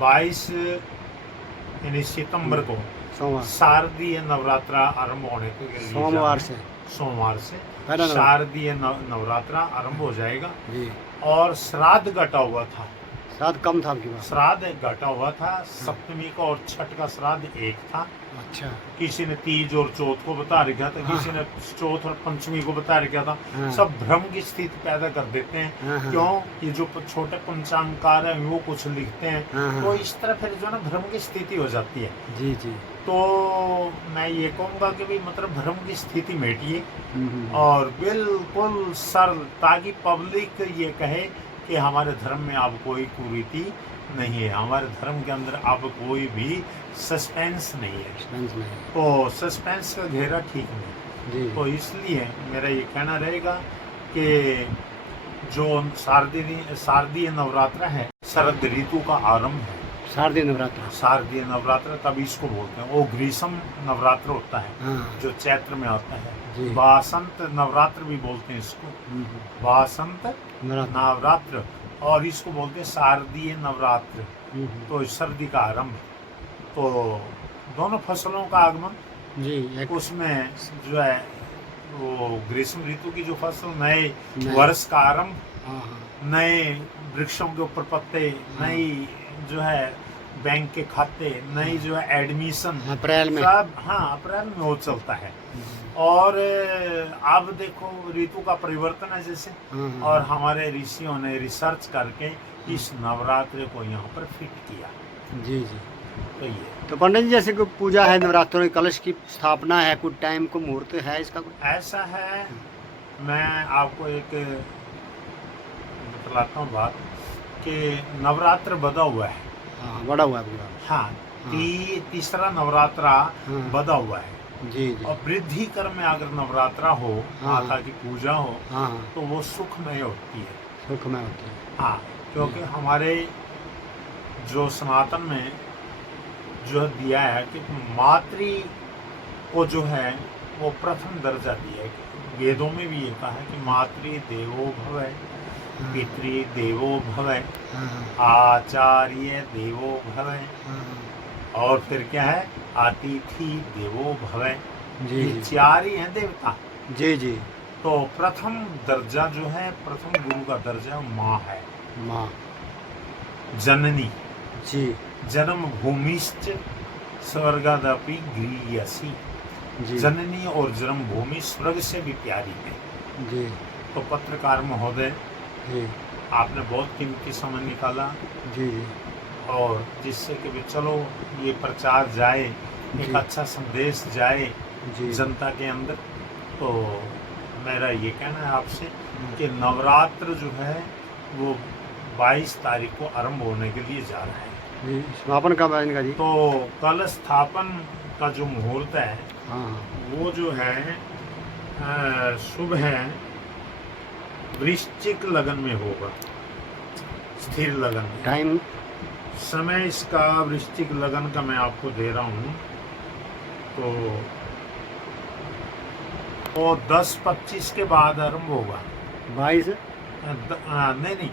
22 यानी सितंबर को सोमवार शारदीय नवरात्रा आरंभ होने के लिए सोमवार से सोमवार से पहला नवरात्र। शारदीय नवरात्रा आरंभ हो जाएगा। जी और श्राद्ध घटा हुआ था, श्राद्ध कम था आपकी बात। श्राद्ध घटा हुआ था। सप्तमी का और छठ का श्राद्ध एक था। अच्छा किसी ने तीज और चौथ को बता रखा था, किसी ने चौथ और पंचमी को बता रखा था। हाँ। सब भ्रम की स्थिति पैदा कर देते हैं। हाँ। क्यों? ये जो छोटे पंचांगकार है वो कुछ लिखते हैं, हाँ। तो इस तरह फिर जो ना भ्रम की स्थिति हो जाती है। जी जी। तो मैं ये कहूँगा कि भी मतलब भ्रम की स्थिति मेटिए हम्म। और बिल्कुल सरल, ताकि पब्लिक ये कहे कि हमारे धर्म में अब कोई कुरीति नहीं है, हमारे धर्म के अंदर अब कोई भी सस्पेंस नहीं है। सस्पेंस नहीं। तो सस्पेंस का घेरा ठीक नहीं। जी तो इसलिए मेरा ये कहना रहेगा कि जो शारदीय नवरात्र है, शरद ऋतु का आरंभ है। शारदीय नवरात्र। शारदीय नवरात्र तब इसको बोलते हैं। वो ग्रीष्म नवरात्र होता है हाँ जो चैत्र में आता है। जी। वासंत नवरात्र भी बोलते हैं इसको, वासंत नवरात्र। नवरात्र। और इसको बोलते हैं शारदीय नवरात्र। तो सर्दी का आरंभ। तो दोनों फसलों का आगमन जी एक उसमें जो है वो ग्रीष्म ऋतु की जो फसल, नए नए। वर्ष का आरंभ, हाँ हाँ नए वृक्षों के ऊपर पत्ते, नई जो है बैंक के खाते, नई जो है एडमिशन अप्रैल में। सब, हाँ अप्रैल में वो चलता है। और अब देखो ऋतु का परिवर्तन है जैसे, और हमारे ऋषियों ने रिसर्च करके इस नवरात्र को यहाँ पर फिट किया। जी जी। तो ये तो पंडित जी जैसे कोई पूजा है नवरात्रों में, कलश की स्थापना है, कुछ टाइम को मुहूर्त है इसका कुछ? ऐसा है, मैं आपको एक बतलाता हूँ बात कि नवरात्र बदा हुआ है। हाँ बड़ा हुआ है पूरा। हाँ, तीसरा नवरात्रा बदा हुआ है। जी जी। और वृद्धि क्रम में अगर नवरात्रा हो, माता की पूजा हो, तो वो सुखमय होती है। सुखमय होती है। हाँ, क्योंकि हमारे जो सनातन में जो दिया है कि मातृ को जो है वो प्रथम दर्जा दिया है। वेदों में भी ये कहा है कि मातृ देवो भव, पितृ देवो भव, आचार्य देवो भव, और फिर क्या है, अतिथि देवो भव। ये चार ही हैं देवता। जी जी। तो प्रथम दर्जा जो है, प्रथम गुरु का दर्जा माँ है। माँ, जननी जी। जन्म भूमिश्च स्वर्गादपि गृह्यसि। जननी और जन्म भूमि स्वर्ग से भी प्यारी है। जी। तो पत्रकार महोदय, जी आपने बहुत कीमती समय निकाला। जी जी। और जिससे कि भी चलो ये प्रचार जाए, एक अच्छा संदेश जाए जनता के अंदर। तो मेरा ये कहना है आपसे कि नवरात्र जो है वो 22 तारीख को आरंभ होने के लिए जा रहा है। समापन कब है इनका जी? तो कल स्थापन का जो मुहूर्त है, वो जो है शुभ है, वृश्चिक लगन में होगा, स्थिर लगन में। टाइम समय इसका वृश्चिक लगन का मैं आपको दे रहा हूँ। तो वो 10:25 के बाद आरंभ होगा। 22 नहीं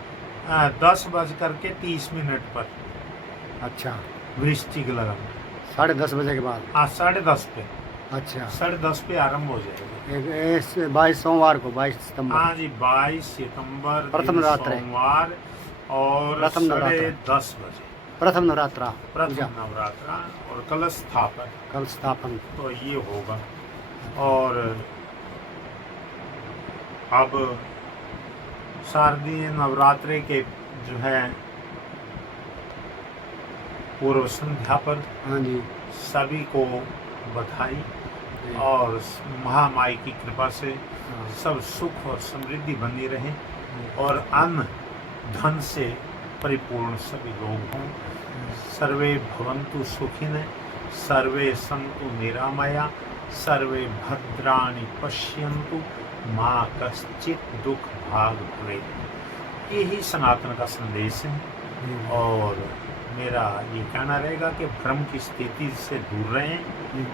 10:30 पर। अच्छा, वृश्चिक लगन 10:30 बजे के बाद। हाँ 10:30 पे। अच्छा 10:30 पे आरंभ हो जाएगा। 22 सोमवार को, 22 सितंबर। हाँ जी, 22 सितंबर प्रथम नवरात्र, सोमवार, और 10:30 बजे प्रथम नवरात्रा। प्रथम नवरात्रा और कलश स्थापन। कल स्थापन। तो ये होगा। और अब शारदीय नवरात्रि के जो है पूर्व संध्या पर हाँ जी, सभी को बधाई, और महामाई की कृपा से सब सुख और समृद्धि बनी रहे, और अन्न धन से परिपूर्ण सभी लोग हों। सर्वे भवन्तु सुखिनः, सर्वे सन्तु निरामया, सर्वे भद्राणि पश्यन्तु, माँ कश्चित् दुख भाग भवेत्। यही सनातन का संदेश है। और मेरा ये कहना रहेगा कि भ्रम की स्थिति से दूर रहें।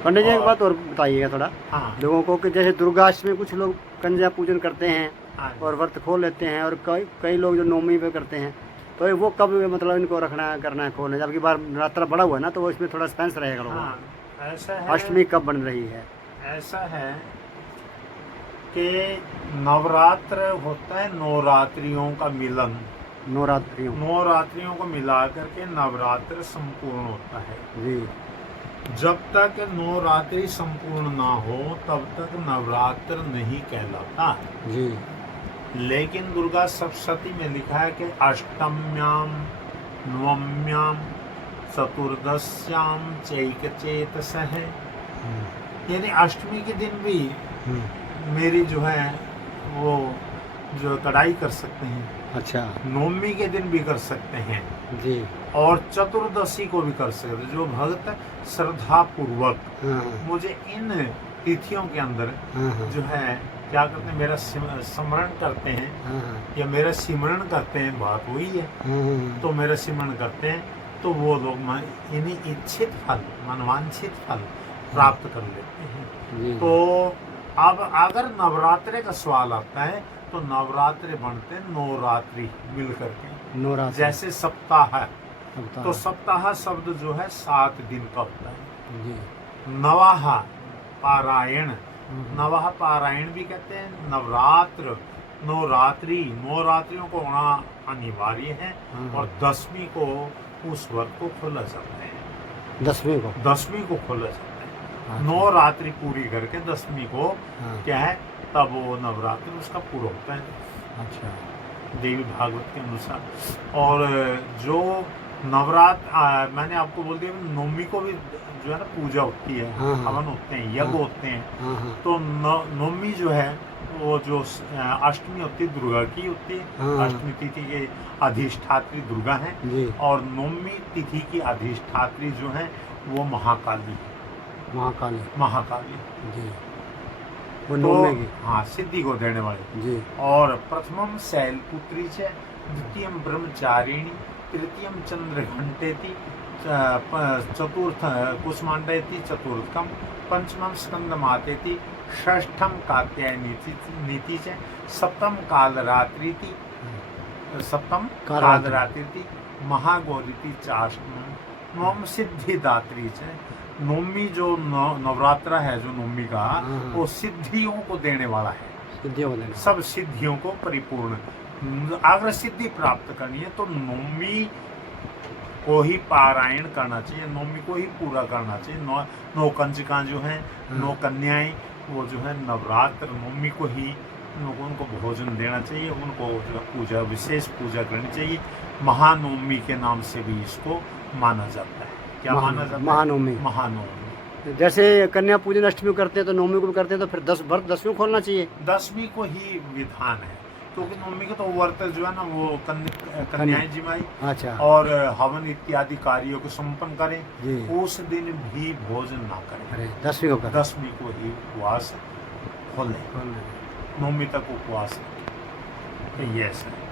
पंडित जी एक बात और बताइएगा थोड़ा। हाँ, लोगों को कि जैसे दुर्गाष्टमी में कुछ लोग कंजा पूजन करते हैं हाँ और व्रत खोल लेते हैं, और कई लोग जो नवमी पे करते हैं, तो वो कब मतलब इनको रखना है, करना है, खोलना है? जबकि बार नवरात्र बड़ा हुआ है ना, तो वो इसमें थोड़ा स्पेंस रहेगा लोगों हाँ, ऐसा को। है, अष्टमी कब बन रही है? ऐसा है कि नवरात्र होता है नवरात्रियों का मिलन, नवरात्रियों। नवरात्रियों को मिला करके नवरात्र संपूर्ण होता है। जी जब तक नवरात्रि संपूर्ण ना हो तब तक नवरात्र नहीं कहलाता। जी। लेकिन दुर्गा सप्तशती में लिखा है कि अष्टम्याम नवम्याम चतुर्दश्याम चैकचेतस है, यानी अष्टमी के दिन भी मेरी जो है वो जो कढ़ाई कर सकते हैं, अच्छा नवमी के दिन भी कर सकते हैं जी। और चतुर्दशी को भी कर सकते हैं। जो भक्त श्रद्धा पूर्वक हाँ मुझे इन तिथियों के अंदर हाँ जो है क्या करते हैं, मेरा स्मरण करते हैं हाँ या मेरा सिमरण करते हैं, बात हुई है, हाँ तो मेरा सिमरण करते हैं तो वो लोग इन्हीं इच्छित फल, मनवांछित फल प्राप्त कर लेते हैं। जी। तो अब अगर नवरात्रे का सवाल आता है तो नवरात्रे बनते हैं नवरात्रि मिल करके, नवरात्र जैसे सप्ताह है सप्ताह। तो सप्ताह शब्द जो है 7 दिन का होता है। जी। नवाह पारायण, नवाह पारायण भी कहते हैं, नवरात्र, नवरात्रि, नवरात्रियों को होना अनिवार्य है और 10वीं को उस वर्ग को खोला जाता है, 10वीं को 10वीं को खोला जाता है। अच्छा। नवरात्रि पूरी करके 10वीं को हाँ। क्या है तब वो नवरात्र उसका पूरा होता है अच्छा देवी भागवत के अनुसार। और जो नवरात्र मैंने आपको बोल दिया नवमी को भी जो है ना पूजा होती है, हाँ, हाँ। हवन होते हैं, यज्ञ हाँ। होते हैं। हाँ हाँ तो नवमी जो है वो जो अष्टमी होती है दुर्गा की होती है, हाँ। अष्टमी तिथि के अधिष्ठात्री दुर्गा है जी। और नवमी तिथि की अधिष्ठात्री जो है वो महाकाली, महाकाली। महाकाली जी। वो तो नवमी की। हाँ सिद्धि को देने वाली। जी। और प्रथमम शैलपुत्री च, द्वितीयम ब्रह्मचारिणी, तृतीयम चंद्रघंटेति, चतुर्थ कुष्मांडेति, चतुर्थम पंचमम स्कंदमातेति, षष्ठम कात्यायनीति च, सप्तम कालरात्रिति, सप्तम कालरात्रिति, महागौरीति चाष्टमम, नवम सिद्धिदात्री च। नवमी जो नवरात्र है जो नवमी का वो सिद्धियों को देने वाला है, सिद्धियों को देने। सब सिद्धियों को परिपूर्ण। अगर सिद्धि प्राप्त करनी है तो नवमी को ही पारायण करना चाहिए, नवमी को ही पूरा करना चाहिए। नौ कंजका जो है, 9 कन्याएं, वो जो है नवरात्र नवमी को ही उनको भोजन देना चाहिए, उनको जो पूजा, विशेष पूजा करनी चाहिए। महानवमी के नाम से भी इसको माना जाता है। क्या माना जाता है? महानवमी। महानवमी। जैसे कन्या पूजन अष्टमी करते हैं तो नवमी को भी करते हैं, तो फिर 10 व्रत 10वीं खोलना चाहिए। 10वीं को ही विधान है, क्योंकि नवमी के तो व्रत जो है ना वो कन्याएं जिमाई अच्छा। और हवन इत्यादि कार्यों को संपन्न करें, जी। उस दिन भी भोजन ना करें। अरे 10वीं को कर। 10वीं को ही उपवास खोलें, नवमी तक उपवास, ये ऐसा है।